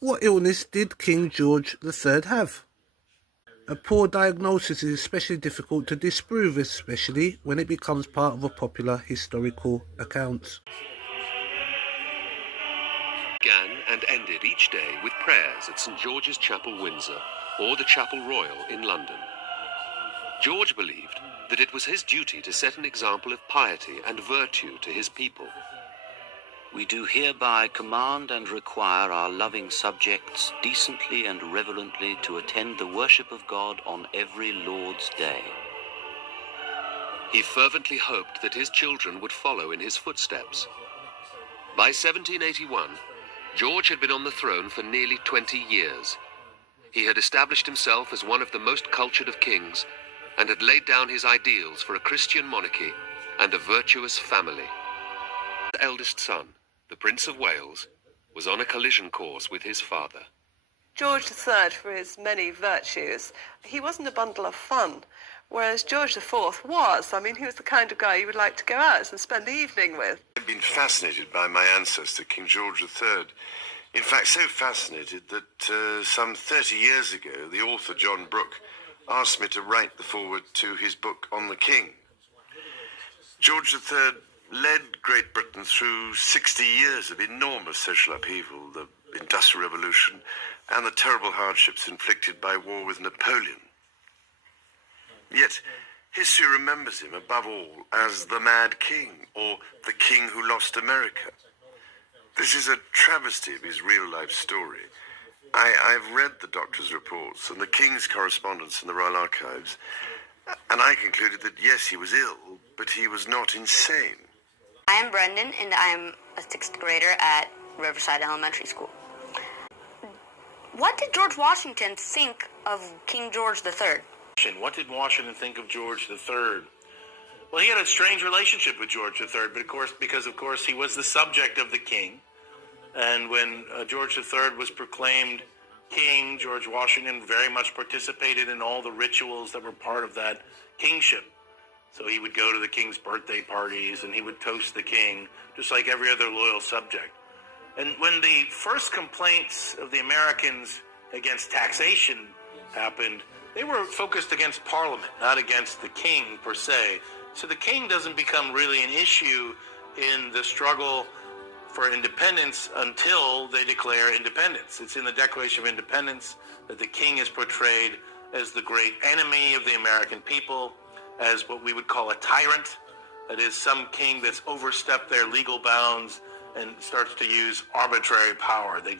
What illness did King George III have? A poor diagnosis is especially difficult to disprove, especially when it becomes part of a popular historical account. Began and ended each day with prayers at St. George's Chapel, Windsor, or the Chapel Royal in London. George believed that it was his duty to set an example of piety and virtue to his people. We do hereby command and require our loving subjects decently and reverently to attend the worship of God on every Lord's Day. He fervently hoped that his children would follow in his footsteps. By 1781, George had been on the throne for nearly 20 years. He had established himself as one of the most cultured of kings and had laid down his ideals for a Christian monarchy and a virtuous family. The eldest son, the Prince of Wales, was on a collision course with his father. George III, for his many virtues, he wasn't a bundle of fun, whereas George IV was. I mean, he was the kind of guy you would like to go out and spend the evening with. I've been fascinated by my ancestor, King George III. In fact, so fascinated that some 30 years ago, the author John Brooke asked me to write the foreword to his book on the King. George III led Great Britain through 60 years of enormous social upheaval, the Industrial Revolution, and the terrible hardships inflicted by war with Napoleon. Yet, history remembers him above all as the Mad King, or the King who lost America. This is a travesty of his real-life story. I've read the doctor's reports and the King's correspondence in the Royal Archives, and I concluded that yes, he was ill, but he was not insane. I am Brendan, and I am a 6th grader at Riverside Elementary School. What did George Washington think of King George III? What did Washington think of George III? Well, he had a strange relationship with George III, but because of course he was the subject of the king. And when George III was proclaimed king, George Washington very much participated in all the rituals that were part of that kingship. So he would go to the king's birthday parties and he would toast the king, just like every other loyal subject. And when the first complaints of the Americans against taxation happened, they were focused against Parliament, not against the king per se. So the king doesn't become really an issue in the struggle for independence until they declare independence. It's in the Declaration of Independence that the king is portrayed as the great enemy of the American people, as what we would call a tyrant, that is, some king that's overstepped their legal bounds and starts to use arbitrary power. They